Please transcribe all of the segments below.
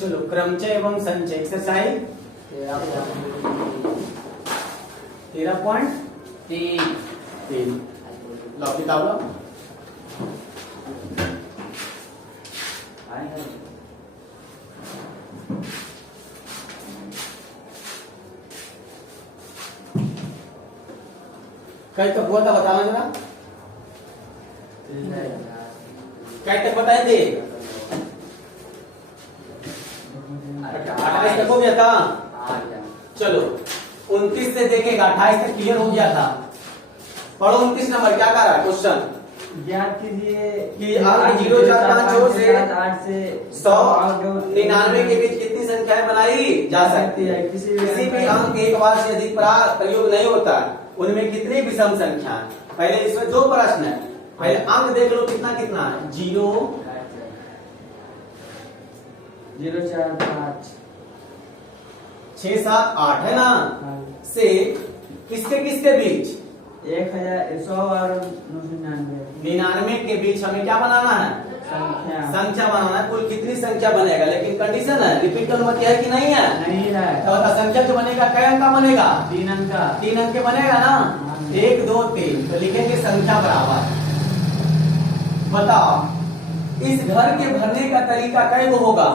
चलो क्रमचय एवं संचय एक्सरसाइज 13.3 लो किताब लो। कई तक हुआ था बताना जरा, कई तक बताए थे? 28 तक हो गया था। चलो 29 से देखेगा 28 तक क्लियर हो गया था। पढ़ो 29 नंबर क्या कर रहा है क्वेश्चन। ज्ञात कीजिए कि अंक 0, 4, 5, 6 से 8 से 100 99 के बीच कितनी संख्याएं बनाई जा सकती है। किसी भी अंक एक बार से अधिक प्रयोग नहीं होता, उनमें कितनी विषम संख्या। पहले इसमें दो प्रश्न है, पहले अंक देख लो कितना कितना है। 0, 0, 4, 5, 6, 7, 8 है ना, से किसके किसके बीच 1,100 और 99 के बीच हमें क्या बनाना है, संख्या बनाना है। कुल कितनी संख्या बनेगा, लेकिन कंडीशन है रिपीट अनुमति है कि नहीं है? नहीं है। तो बता संख्या जो बनेगा कै अंक का बनेगा? 3 अंक का। 3 अंक के बनेगा ना। 1, 2, 3 तो लिखेंगे संख्या बराबर। बताओ इस घर के भरने का तरीका कै गो होगा?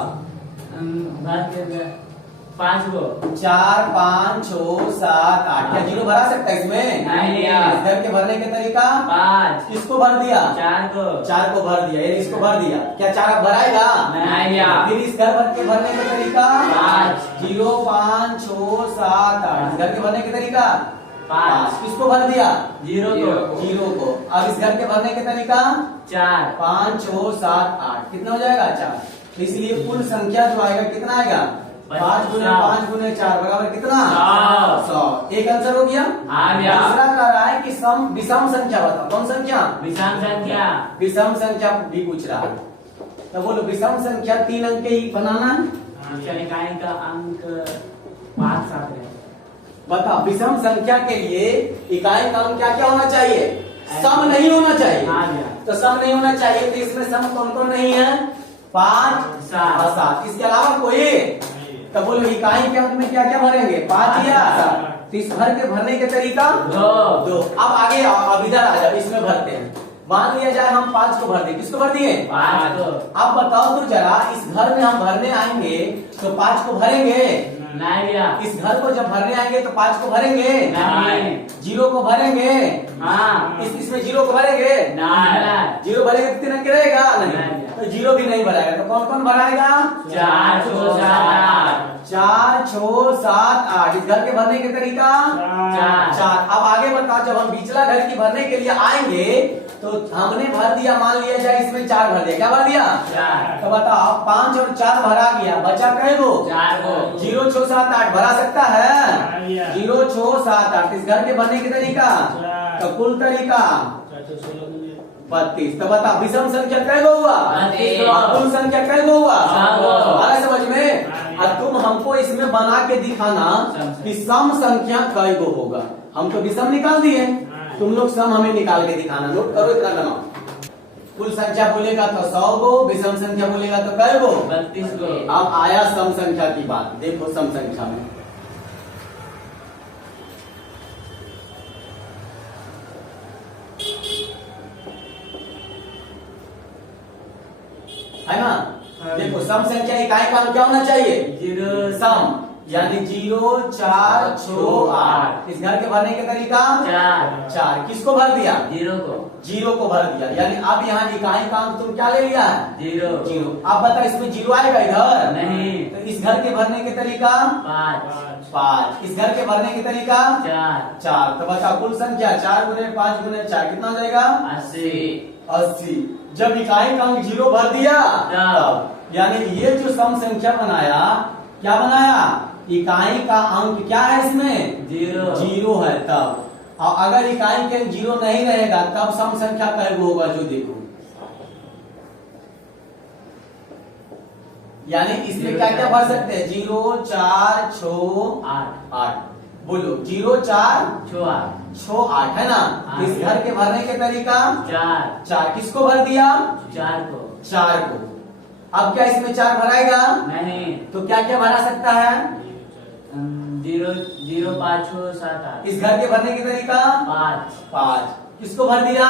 5 गो। 4, 5, 6, 7, 8 क्या 0 भरा सकता है इसमें? नहीं। इस घर के भरने का तरीका 5 किसको भर दिया? 4 को। 4 को भर दिया, ये इसको भर दिया। क्या 4 अब भराएगा? नहीं। फिर इस घर भर के भरने का तरीका 5 0, 5, 6, 7, 8 इस घर के भरने का तरीका 5 किसको भर दिया? 0 को। 0 को। अब इस घर के भरने का तरीका 4 5, 6, 7, 8 कितना हो जाएगा? 4। तो इसलिए कुल संख्या जो आएगा कितना आएगा? 5 गुने 5 गुने 4 बराबर कितना? 100। एक आंसर हो गया। दूसरा कह रहा है कि सम विषम संख्या बताओ। कौन संख्या? विषम संख्या। विषम संख्या भी पूछ रहा है। तो बोलो विषम संख्या 3 अंक के ही बनाना है। इकाई का अंक 5, 7 है। बताओ विषम संख्या के लिए इकाई का अंक क्या क्या होना चाहिए? सम नहीं होना चाहिए। तो सम नहीं होना चाहिए, तो इसमें सम कौन कौन नहीं है? 5, 7। इसके अलावा कोई? तो बोलो इकाई के अंक में क्या क्या भरेंगे? 5 या 7। तो इस भर के भरने के तरीका 2। अब आगे अब इधर आ जाओ, इसमें भरते हैं। मान लिया जाए हम 5 को भर दिए। किसको भर दिए? 5 को। अब बताओ तो जरा इस घर में हम भरने आएंगे तो 5 को भरेंगे? नहीं। इस घर को जब भरने आएंगे तो 5 को भरेंगे? नहीं। 0 को भरेंगे? हाँ। इसमें 0 को भरेंगे? नहीं। 0 भरेगा तो 3 अंक रहेगा? नहीं। तो 0 भी नहीं भराएगा। तो कौन कौन भराएगा? 4, 6, 7, 8। 4, 6, 7, 8 इस घर के भरने के तरीका 4। अब आगे बताओ जब हम बीचला घर की भरने के लिए आएंगे तो हमने भर दिया, मान लिया जाए इसमें 4 भर दिया। क्या भर दिया? 4। तो बताओ 5 और 4 भरा गया, बचा कै गो? 4 को। 0, 6, 7, 8 भरा सकता है? 0, 6, 7, 8 इस घर के भरने के तरीका तो कुल तरीका 32। तो बता विषम संख्या कै गो हुआ? 32। कुल संख्या कै गो हुआ? 100। आ रहा समझ में? अब तुम हमको इसमें बना के दिखाना कि सम संख्या कै गो होगा। हम तो विषम निकाल दिए, तुम लोग सम हमें निकाल के दिखाना। नोट करो, इतना बनाओ। कुल संख्या बोलेगा तो 100 गो, विषम संख्या बोलेगा तो कै गो? 32 गो। अब आया सम संख्या की बात। देखो सम संख्या में है ना। देखो सम संख्या इकाई का क्या होना चाहिए? 0 सम यानी 0, 4, 6, 8 इस घर के भरने के तरीका 4। किसको भर दिया? 0 को। 0 को भर दिया। यानी अब यहाँ इकाई का अंक तुम क्या ले लिया? 0। 0। अब बता इसमें 0 आएगा इधर? नहीं। तो इस घर के भरने के तरीका 5। इस घर के भरने के तरीका 4। तो बता कुल संख्या 4 गुने 5 गुने 4 कितना हो जाएगा? 80। जब इकाई का अंक 0 भर दिया तब यानी ये जो सम संख्या बनाया, क्या बनाया? इकाई का अंक क्या है इसमें? 0 है। तब और अगर इकाई के 0 नहीं रहेगा तब सम संख्या कै गो होगा? जो देखो यानी इसमें क्या क्या भर सकते हैं? 0, 4, 6, 8 बोलो 0, 4, 6, 8 है ना। इस घर के भरने के तरीका 4। किसको भर दिया? 4 को। 4 को। अब क्या इसमें 4 भराएगा? नहीं। तो क्या क्या भरा सकता है? 0 0 5 6 7 8। इस घर के भरने की तरीका 5। किसको भर दिया?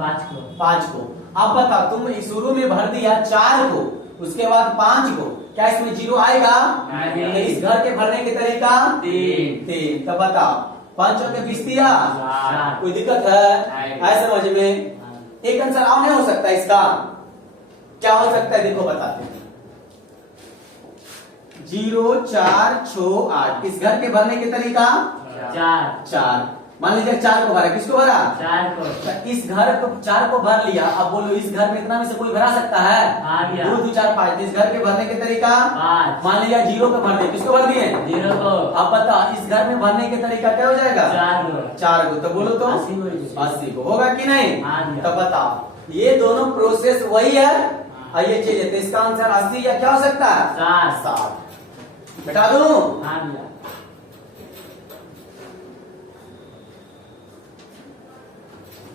5 को। 5 को। अब बता, तुम शुरू में भर दिया 4 को, उसके बाद 5 को, क्या इसमें 0 आएगा? नहीं। तो इस घर के भरने की तरीका 3। तो बता, 5 के 20 दिया, 4। कोई दिक्कत है? नहीं। है समझ में? एक आंसर और नहीं हो सकता इसका? क्या हो सकता है देखो बताते हैं। 0 4 6 8 इस घर के भरने के तरीका 4। मान लीजिए 4 को भरा, किसको भरा? 4 को। तो इस घर को 4 को भर लिया। अब बोलो इस घर में इतना में से कोई भरा सकता है? हाँ भैया। 2 2 4 5 इस घर के भरने के तरीका 5। मान लिया 0 को भर दिए, किसको भर दिए? 0 को। अब बता इस घर में भरने के तरीका क्या हो जाएगा? 4 को। 4 को। तो बोलो तो 80 को होगा कि नहीं? हाँ भैया। तो बता, ये दोनों प्रोसेस वही है और ये चीज है, तो इसका आंसर 80 या क्या हो सकता है? 60। बेटा दूं? हाँ भैया।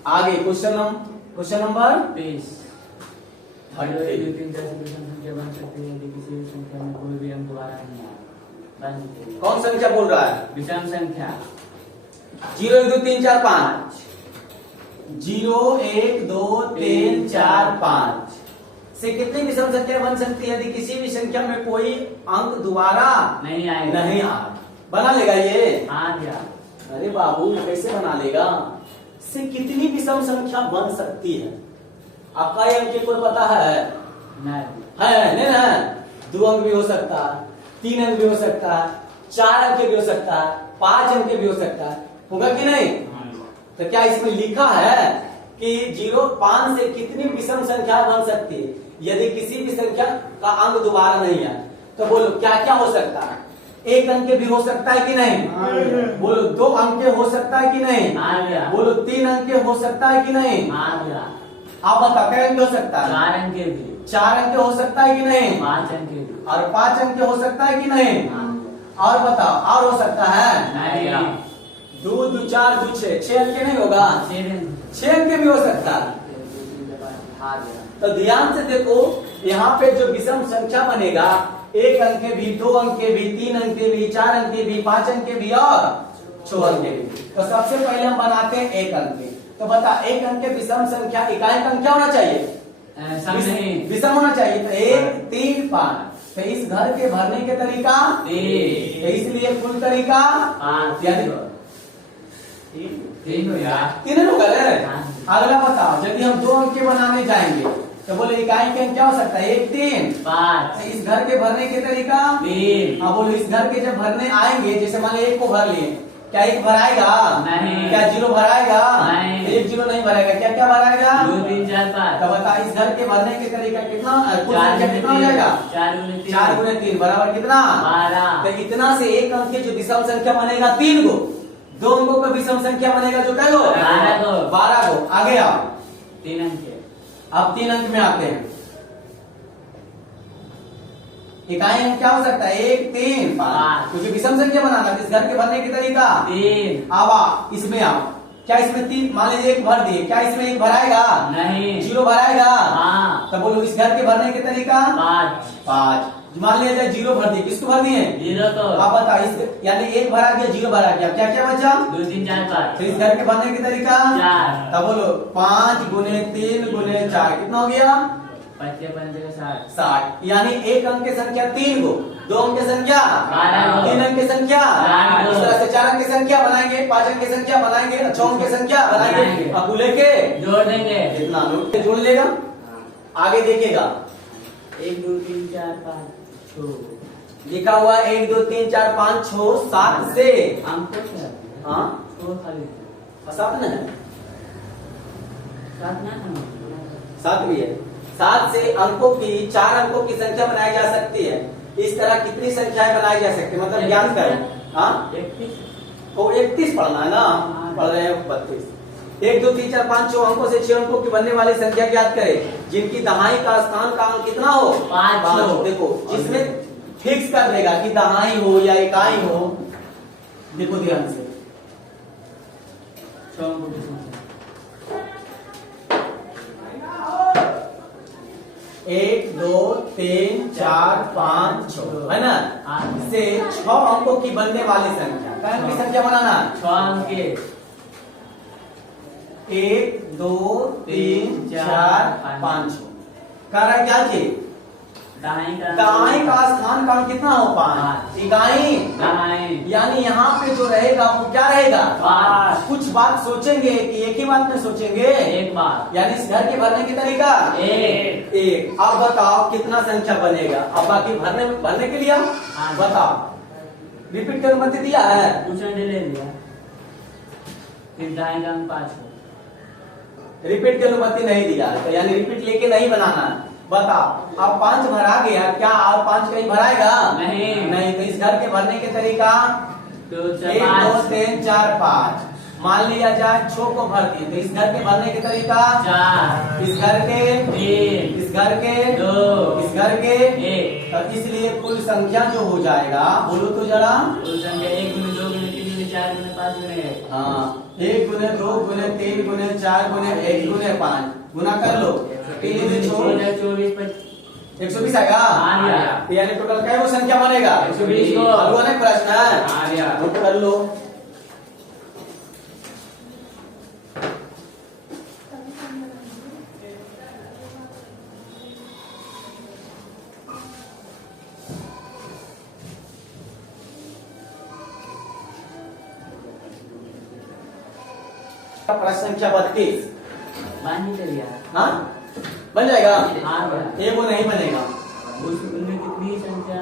आगे क्वेश्चन नंबर 20। 0 1 2 3 4 से संख्या बन सकती है यदि किसी भी संख्या में कोई भी अंक दोबारा नहीं आए। बन कौन संख्या बोल रहा है? विषम संख्या 0 1 2 3 4 5 0 1 2 3 4 5 से कितनी विषम संख्या बन सकती है यदि किसी भी संख्या में कोई अंक दोबारा नहीं आएगा। नहीं आ? बना लेगा ये? हाँ भैया। अरे बाबू कैसे बना लेगा? से कितनी विषम संख्या बन सकती है? आपका ये अंक कोई पता है? नहीं। है नहीं ना? 2 अंक भी हो सकता है, 3 अंक भी हो सकता है, 4 अंक भी हो सकता है, 5 अंक भी हो सकता है, होगा कि नहीं? तो क्या इसमें लिखा है कि 0 5 से कितनी विषम संख्या बन सकती है यदि किसी भी संख्या का अंक दोबारा नहीं है? तो बोलो क्या क्या हो सकता है? 1 अंक भी हो सकता है कि नहीं? बोलो 2 अंक हो सकता है कि नहीं? हाँ भैया। बोलो 3 अंक हो सकता है कि नहीं? हाँ भैया। आप बताओ क्या अंक हो सकता है? 4 अंक भी। 4 अंक हो सकता है कि नहीं? 5 अंक भी। और 5 अंक हो सकता है कि नहीं? हाँ। और बताओ और हो सकता है? नहीं। 2 2 4 2 6 अंक नहीं होगा? 6 अंक भी हो सकता है। तो ध्यान से देखो, यहाँ पे जो विषम संख्या बनेगा 1 अंक भी, 2 अंक भी, 3 अंक भी, 4 अंक भी, 5 अंक भी और 6 अंक भी। तो सबसे पहले हम बनाते हैं 1 अंक। तो बता 1 अंक विषम संख्या इकाई अंक क्या होना चाहिए? विषम होना चाहिए। तो 1 3 5। तो इस घर के भरने के तरीका 3। तो इसलिए कुल तरीका 5 यानी 3 हो गया। 3 हो गए। हाँ। अगला बताओ, यदि हम 2 अंक के बनाने जाएंगे तो बोले इकाई के अंक क्या हो सकता है? 1 3। 5 इस घर के भरने के तरीका 3। अब बोलो इस घर के जब भरने आएंगे, जैसे मान लो 1 को भर लिए, क्या 1 भराएगा? नहीं। क्या 0 भराएगा? नहीं। 1 0 नहीं भराएगा, क्या क्या भराएगा? 2 3 4 5। तो बता इस घर के भरने के तरीका कितना, कुल संख्या कितना हो जाएगा? 4 गुने 3 बराबर कितना? 12। तो इतना से 1 अंक के जो विषम संख्या बनेगा 3 को, 2 अंकों का विषम संख्या बनेगा जो कै गो? 12 को। 12 को। आगे आओ, 3 अंक है। अब 3 अंक में आते हैं। इकाई अंक क्या हो सकता है? 1 3 5 क्योंकि विषम संख्या बनाना इस घर के भरने की तरीका 3। अब आ इसमें आओ, क्या इसमें 3 मान लीजिए 1 भर दिए, क्या इसमें 1 भराएगा? नहीं। 0 भराएगा? हाँ। तो बोलो इस घर के भरने के तरीका 5। मान लिया जाए 0 भर दिए, किसको भर दिए? 0 को। आप बता इस यानी 1 भरा गया 0 भरा गया, क्या क्या बचा? 2 3 4 5। तो इस घर के भरने की तरीका 4। तब बोलो 5 गुने 3 गुने 4 कितना हो गया? 5 5 60। 60। यानी 1 अंक की संख्या 3 को, 2 अंक की संख्या 12 को, 3 अंक की संख्या 12 को, इस तरह से 4 अंक की संख्या बनाएंगे, 5 अंक की संख्या बनाएंगे, 6 अंक की संख्या बनाएंगे, बनाएंगे। अब लेके जोड़ देंगे। इतना लोग जोड़ लेगा। आगे देखिएगा 1 2 3 4 5 6। लिखा हुआ 1 2 3 4 5 6 7 से अंक को क्या? हाँ 6 खाली। 7 न है, 7 ना है। 7 भी है। 7 से अंकों की 4 अंकों की संख्या बनाई जा सकती है। इस तरह कितनी संख्याएं बनाई जा सकती है, मतलब ज्ञान करें। हाँ 31। तो 31 पढ़ना है ना, पढ़ रहे हैं 32। 1 2 3 4 5 6 अंकों से 6 अंकों की बनने वाली संख्या ज्ञात करें जिनकी दहाई का स्थान का अंक कितना हो? 5। देखो जिसमें फिक्स कर देगा कि दहाई हो या इकाई हो। देखो ध्यान से 6 अंकों की संख्या। 1 2 3 4 5 6 है ना। इससे 6 अंकों की बनने वाली संख्या, क्या अंक की संख्या बनाना? 6 अंक के 1 2 3 4 5 6 कह रहा है क्या चीज? दाएं का स्थान का कितना हो? 5 इकाई। यानी यहाँ पे जो रहेगा वो क्या रहेगा? 5। कुछ बात सोचेंगे कि एक ही बात में सोचेंगे? एक बात। यानी इस घर के भरने की तरीका एक। अब बताओ कितना संख्या बनेगा? अब बाकी भरने के लिए बताओ। रिपीट कर मत दिया है, ले लिया, फिर दाएं का 5। रिपीट की अनुमति नहीं दिया है, तो यानी रिपीट लेके नहीं बनाना। बताओ अब 5 भरा गया, क्या और 5 कहीं भराएगा? नहीं। तो इस घर के भरने के तरीका 1 2 3 4 5। मान लिया जाए 6 को भर दिए, तो इस घर के भरने के तरीका 4, इस घर के 3, इस घर के 2, इस घर के 1। तो इसलिए कुल संख्या जो हो जाएगा, बोलो तो जरा। कुल संख्या 1 गुने 2 गुने 3 गुने 4 गुने 5 गुने 1। हाँ, 1 गुने 2 गुने 3 गुने 4 गुने 1 गुने 5 गुना कर लो। 3 में 24 120 आएगा। यानी टोटल क्या वो संख्या बनेगा? 120 को हलवा नहीं प्रश्न है, नोट कर लो। प्रश्न संख्या 32 बांध लिया। हाँ बन जाएगा। हाँ, ये वो नहीं बनेगा। उसमें कितनी संख्या?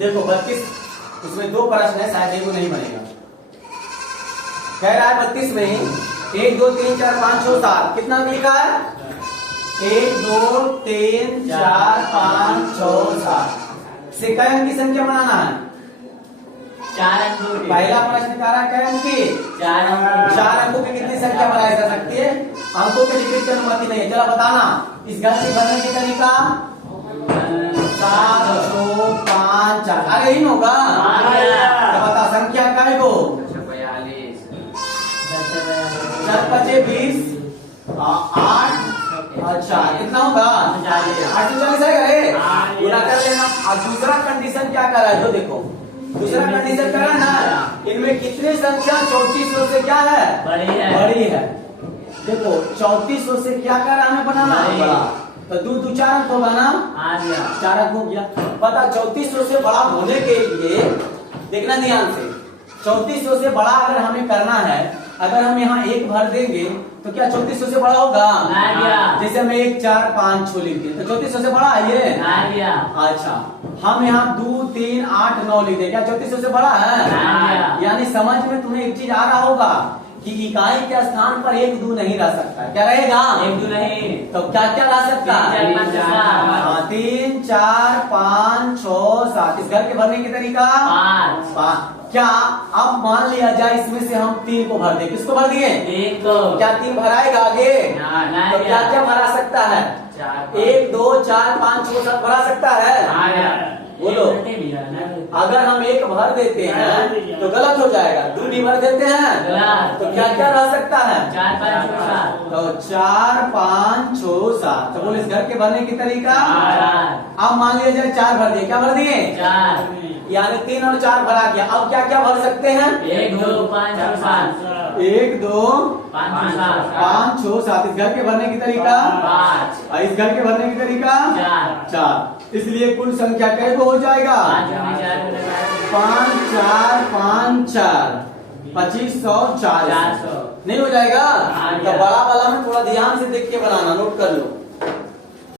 देखो 32 उसमें 2 प्रश्न है, शायद ये वो नहीं बनेगा। कह रहा है 32 में 1 2 3 4 5 6 7 कितना लिखा है? 1 2 3 4 5 6 7 से कई अंक की संख्या बनाना है? 4 अंकों की। पहला प्रश्न कह रहा है कई अंक की? 4 अंकों की कितनी संख्या बनाई जा सकती है? अंकों के रिपीट की अनुमति नहीं है। चलो बताना इस घर के भरने की तरीका। 7 2 5 4। अरे इन होगा। तो बता संख्या काय को? 4 5 20 8। अच्छा कितना होगा? 840 आएगा रे। पूरा कर लेना। अब दूसरा कंडीशन क्या कर रहा है? जो देखो दूसरा कंडीशन कर रहा है ना, इनमें कितनी संख्या 3400 से क्या है? बड़ी है। देखो 3400 से क्या कर रहा हमें बनाना है? बड़ा। तो 2 2 4 अंक होगा ना? 4 अंक हो गया। पता 3400 से बड़ा होने के लिए देखना ध्यान से, 3400 से बड़ा अगर हमें करना है, अगर हम यहाँ 1 भर देंगे तो क्या 3400 से बड़ा होगा? जैसे हमें 1 4 5 6 लिख दिए तो 3400 से बड़ा है ये? अच्छा हम यहाँ 2 3 8 9 लिख दे, क्या 3400 से बड़ा है? यानी समझ में तुम्हें एक चीज आ रहा होगा कि इकाई के स्थान पर 1 2 नहीं रह सकता। क्या रहेगा? 1 2 नहीं। तो क्या क्या रह सकता है? 3 4 5 6 7। इस घर के भरने की तरीका 5। क्या अब मान लिया जाए इसमें से हम 3 को भर दे, किसको भर दिए? 1 को। क्या 3 भराएगा आगे? तो क्या क्या भरा सकता है? 1 2 4 5 6 7 भरा सकता है? बोलो। अगर हम 1 भर देते हैं तो गलत हो जाएगा, 2 भी भर देते हैं तो क्या क्या रह सकता है? 4 5 6 7। तो 4 5 6 7। तो बोले इस घर के भरने की तरीका। अब मान लिया जाए 4 भर दिए, क्या भर दिए? 4। यानी 3 और 4 भरा दिया। अब क्या क्या भर सकते हैं? 1 2 5 6 7। 1 2 5 6 7। इस घर के भरने की तरीका 5। इस घर के भरने की तरीका 4। इसलिए कुल संख्या कैसे हो जाएगा? 5 4 5 4 2540 नहीं हो जाएगा? तो बड़ा वाला में थोड़ा ध्यान से देख के बनाना, नोट कर लो।